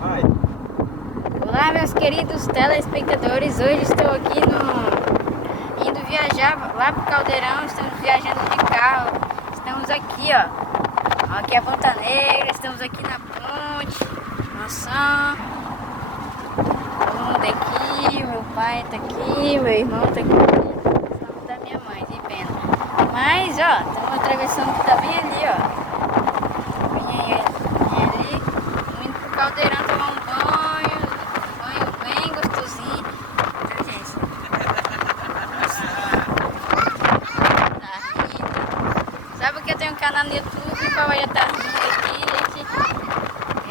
Vai. Olá, meus queridos telespectadores. Hoje estou aqui indo viajar lá pro Caldeirão. Estamos viajando de carro. Estamos aqui, ó. Aqui é a Ponta Negra. Estamos aqui na ponte. Maçã. Todo mundo aqui. Meu pai tá aqui. Meu irmão tá aqui. Estamos da minha mãe, de pena. Mas, ó, estamos atravessando que tá bem ali, ó. Bem ali. Indo pro Caldeirão tomar um banho bem gostosinho. Então, gente. Tá rindo. Sabe que eu tenho um canal no YouTube, qual vai estar rindo aqui, gente?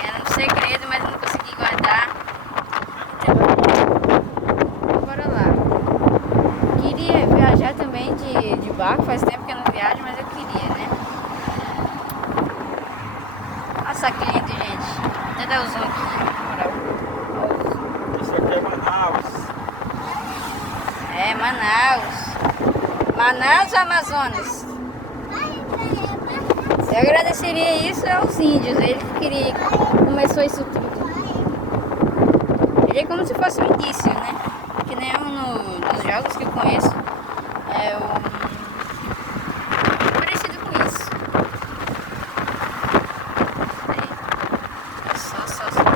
Era um segredo, mas eu não consegui guardar. Então, bora lá. Queria viajar também de barco, faz tempo que eu não viajo, mas eu queria, né? Nossa, que lindo, gente. Até dar o zoom aqui, na moral. Isso aqui é Manaus. É, Manaus. Manaus ou Amazonas? Eu agradeceria isso aos índios. Ele que começou isso tudo. Ele é como se fosse um indício, né? Que nem nos jogos que eu conheço. É parecido com isso. Só. Gente,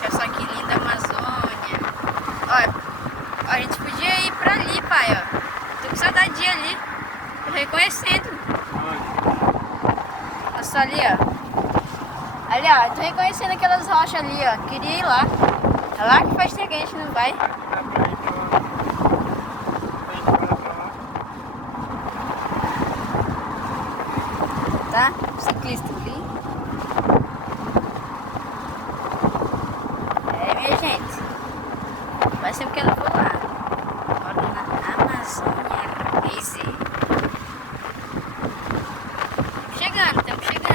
olha só que linda Amazônia. Ó, a gente podia ir pra ali, pai, ó. Tô com saudade de ir ali. Tô reconhecendo. Olha só ali, ó. Ali, ó. Tô reconhecendo aquelas rochas ali, ó. Queria ir lá. É lá que faz tempo que a gente não vai. Tá? O ciclista ali. É, minha gente. Vai ser porque eu não vou lá. Moro na Amazônia. Easy. Estamos chegando.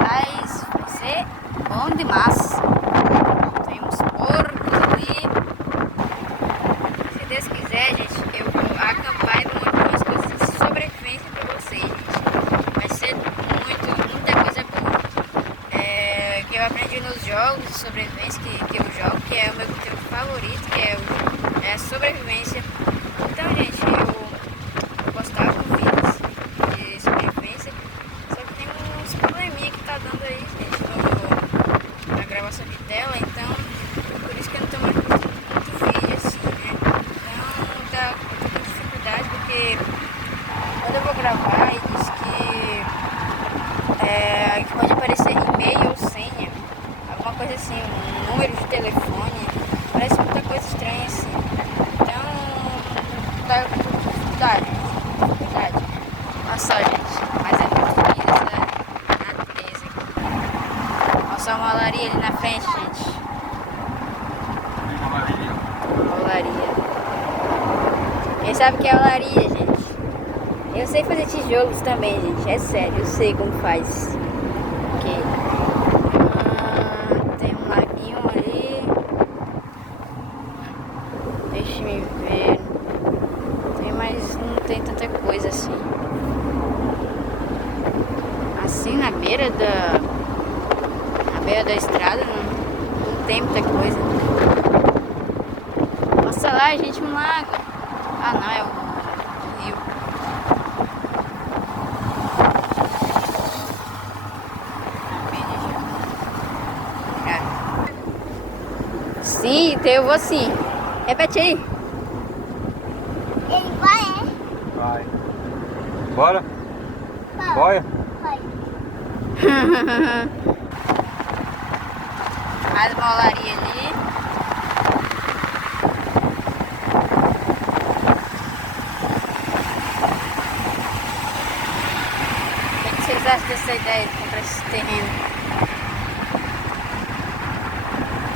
Mas vai ser bom demais. Tem uns porcos ali. Se Deus quiser, gente, eu vou acampar e vou mostrar umas coisas de sobrevivência pra vocês, gente. Vai ser muita coisa boa. Que eu aprendi nos jogos de sobrevivência que eu jogo, que é o meu conteúdo favorito, que é a sobrevivência. Então, gente, eu postava vídeos de sobrevivência, só que tem uns probleminha que tá dando aí, gente, na gravação de tela, então por isso que eu não tô mais postando muito vídeo assim, né? Então eu tô com dificuldade, porque quando eu vou gravar e diz que pode aparecer e-mail ou senha, alguma coisa assim, um número de telefone, parece muita coisa estranha assim. Então tá com dificuldade. Olha só, gente, mas é muito linda essa natureza aqui. Olha só uma olaria ali na frente, gente. Olaria. Quem sabe o que é olaria, gente? Eu sei fazer tijolos também, gente. É sério, eu sei como faz. Ok. Tem um laguinho ali. Deixa eu ver. Não tem tanta coisa assim. Assim na beira da estrada não tem muita coisa. Nossa, lá, gente, um lago. Ah, não, é o rio. Sim, então eu vou sim. Repete aí. Ele vai, Vai. Bora? Bora? Vai. Mais uma olaria ali. O que vocês acham dessa ideia de comprar esse terreno?